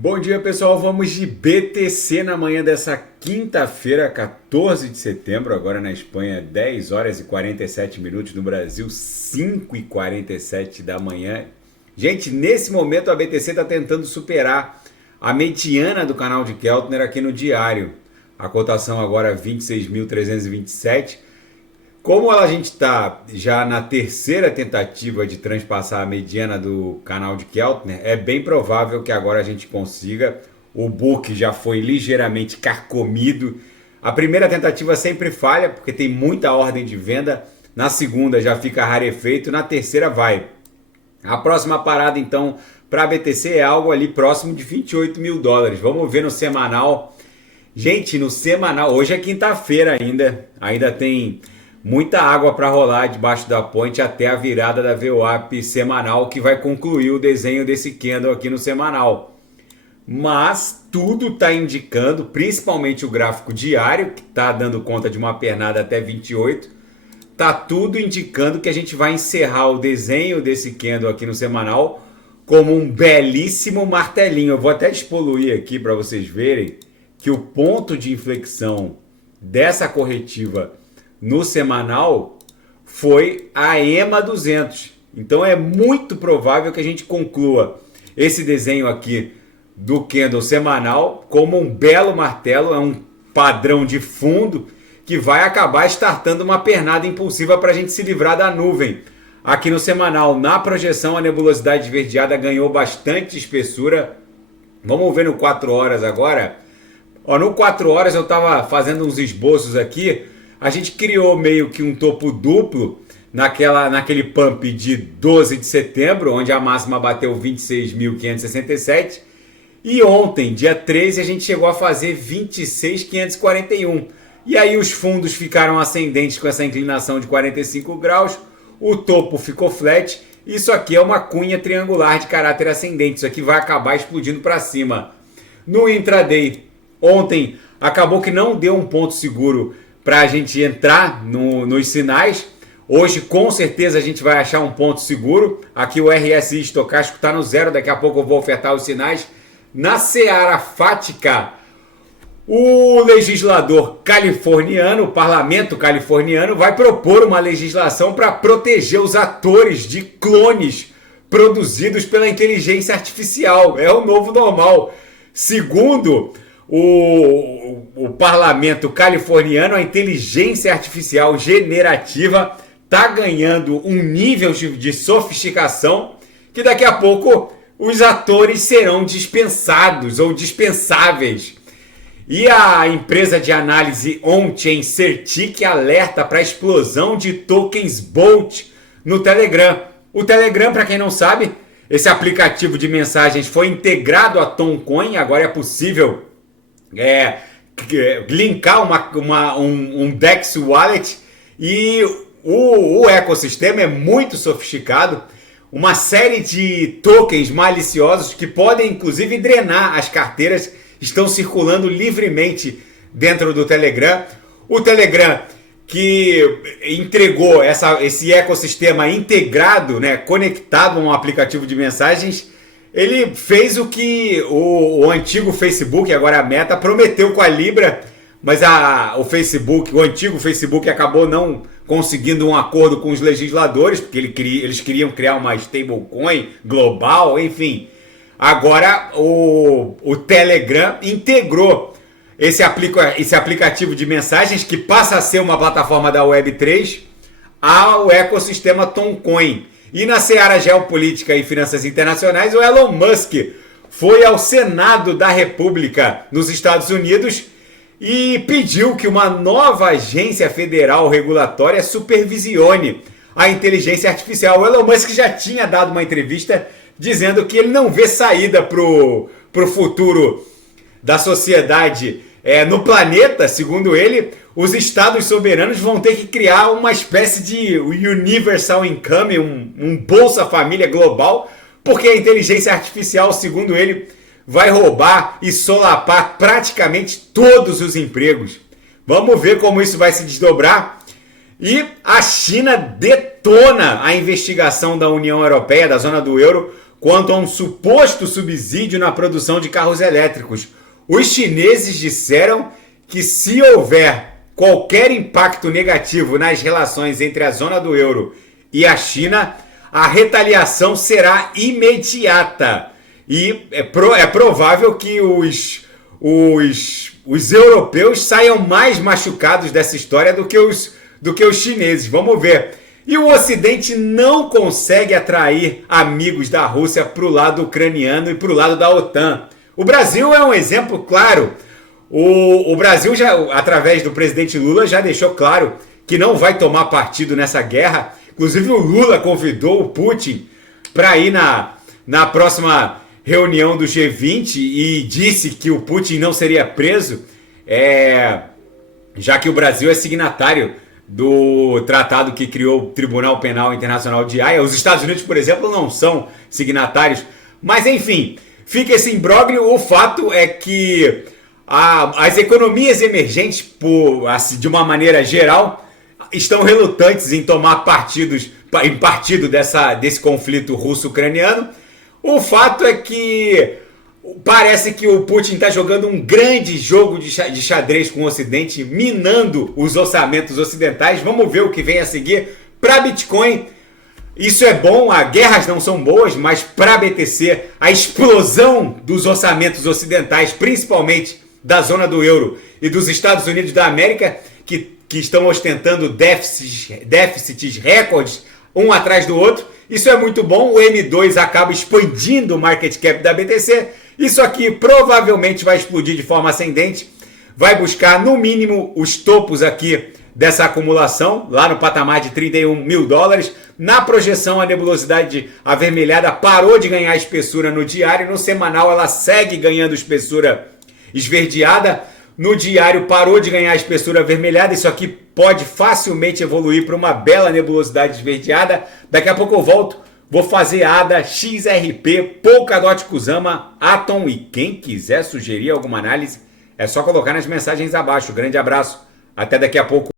Bom dia, pessoal. Vamos de BTC na manhã dessa quinta-feira, 14 de setembro. Agora na Espanha, 10 horas e 47 minutos. No Brasil, 5 e 47 da manhã. Gente, nesse momento a BTC está tentando superar a mediana do canal de Keltner aqui no diário. A cotação agora 26.327. Como a gente está já na terceira tentativa de transpassar a mediana do canal de Keltner, é bem provável que agora a gente consiga. O book já foi ligeiramente carcomido. A primeira tentativa sempre falha, porque tem muita ordem de venda. Na segunda já fica rarefeito, na terceira vai. A próxima parada, então, para a BTC é algo ali próximo de 28 mil dólares. Vamos ver no semanal. Gente, no semanal, hoje é quinta-feira ainda tem muita água para rolar debaixo da ponte até a virada da VWAP semanal, que vai concluir o desenho desse candle aqui no semanal. Mas tudo está indicando, principalmente o gráfico diário, que está dando conta de uma pernada até 28, está tudo indicando que a gente vai encerrar o desenho desse candle aqui no semanal como um belíssimo martelinho. Eu vou até despoluir aqui para vocês verem que o ponto de inflexão dessa corretiva no semanal foi a EMA 200. Então é muito provável que a gente conclua esse desenho aqui do candle semanal como um belo martelo, é um padrão de fundo que vai acabar startando uma pernada impulsiva para a gente se livrar da nuvem. Aqui no semanal, na projeção, a nebulosidade esverdeada ganhou bastante espessura. Vamos ver no 4 horas agora. No 4 horas eu estava fazendo uns esboços aqui. A gente criou meio que um topo duplo naquele pump de 12 de setembro, onde a máxima bateu 26.567. E ontem, dia 13, a gente chegou a fazer 26.541. E aí os fundos ficaram ascendentes com essa inclinação de 45 graus. O topo ficou flat. Isso aqui é uma cunha triangular de caráter ascendente. Isso aqui vai acabar explodindo para cima. No intraday, ontem, acabou que não deu um ponto seguro para a gente entrar nos sinais. Hoje com certeza a gente vai achar um ponto seguro. Aqui o RSI estocástico está no zero, daqui a pouco eu vou ofertar os sinais. Na seara fática, o legislador californiano, o parlamento californiano, vai propor uma legislação para proteger os atores de clones produzidos pela inteligência artificial. É o novo normal. Segundo o parlamento californiano, a inteligência artificial generativa está ganhando um nível de sofisticação que daqui a pouco os atores serão dispensados ou dispensáveis. E a empresa de análise on-chain Certic alerta para a explosão de tokens Bolt no Telegram. O Telegram, para quem não sabe, esse aplicativo de mensagens foi integrado a Toncoin. Agora é possível linkar um DEX Wallet, e o ecossistema é muito sofisticado. Uma série de tokens maliciosos que podem inclusive drenar as carteiras estão circulando livremente dentro do Telegram. O Telegram, que entregou esse ecossistema integrado, conectado a um aplicativo de mensagens, ele fez o que o antigo Facebook, agora a Meta, prometeu com a Libra, mas o antigo Facebook acabou não conseguindo um acordo com os legisladores, porque eles queriam criar uma stablecoin global, enfim. Agora o Telegram integrou esse aplicativo de mensagens, que passa a ser uma plataforma da Web3, ao ecossistema Toncoin. E na seara geopolítica e finanças internacionais, o Elon Musk foi ao Senado da República nos Estados Unidos e pediu que uma nova agência federal regulatória supervisione a inteligência artificial. O Elon Musk já tinha dado uma entrevista dizendo que ele não vê saída para o futuro da sociedade no planeta. Segundo ele, os estados soberanos vão ter que criar uma espécie de universal income, um Bolsa Família global, porque a inteligência artificial, segundo ele, vai roubar e solapar praticamente todos os empregos. Vamos ver como isso vai se desdobrar. E a China detona a investigação da União Europeia, da zona do euro, quanto a um suposto subsídio na produção de carros elétricos. Os chineses disseram que se houver qualquer impacto negativo nas relações entre a zona do euro e a China, a retaliação será imediata. E é provável que os europeus saiam mais machucados dessa história do que os chineses. Vamos ver. E o Ocidente não consegue atrair amigos da Rússia para o lado ucraniano e para o lado da OTAN. O Brasil é um exemplo claro. O Brasil, já, através do presidente Lula, já deixou claro que não vai tomar partido nessa guerra. Inclusive o Lula convidou o Putin para ir na próxima reunião do G20 e disse que o Putin não seria preso, já que o Brasil é signatário do tratado que criou o Tribunal Penal Internacional de Haia. Os Estados Unidos, por exemplo, não são signatários. Mas, enfim, fica esse imbróglio. O fato é que as economias emergentes, de uma maneira geral, estão relutantes em tomar partido desse conflito russo-ucraniano. O fato é que parece que o Putin está jogando um grande jogo de xadrez com o Ocidente, minando os orçamentos ocidentais. Vamos ver o que vem a seguir. Para Bitcoin, isso é bom, as guerras não são boas, mas para BTC, a explosão dos orçamentos ocidentais, principalmente da zona do euro e dos Estados Unidos da América, que estão ostentando déficits recordes, um atrás do outro. Isso é muito bom, o M2 acaba expandindo o market cap da BTC. Isso aqui provavelmente vai explodir de forma ascendente, vai buscar no mínimo os topos aqui dessa acumulação, lá no patamar de 31 mil dólares. Na projeção, a nebulosidade avermelhada parou de ganhar espessura no diário, no semanal ela segue ganhando espessura esverdeada, no diário parou de ganhar espessura avermelhada. Isso aqui pode facilmente evoluir para uma bela nebulosidade esverdeada. Daqui a pouco eu volto, vou fazer ADA, XRP, Polkadot Kusama, Atom, e quem quiser sugerir alguma análise é só colocar nas mensagens abaixo. Grande abraço, até daqui a pouco.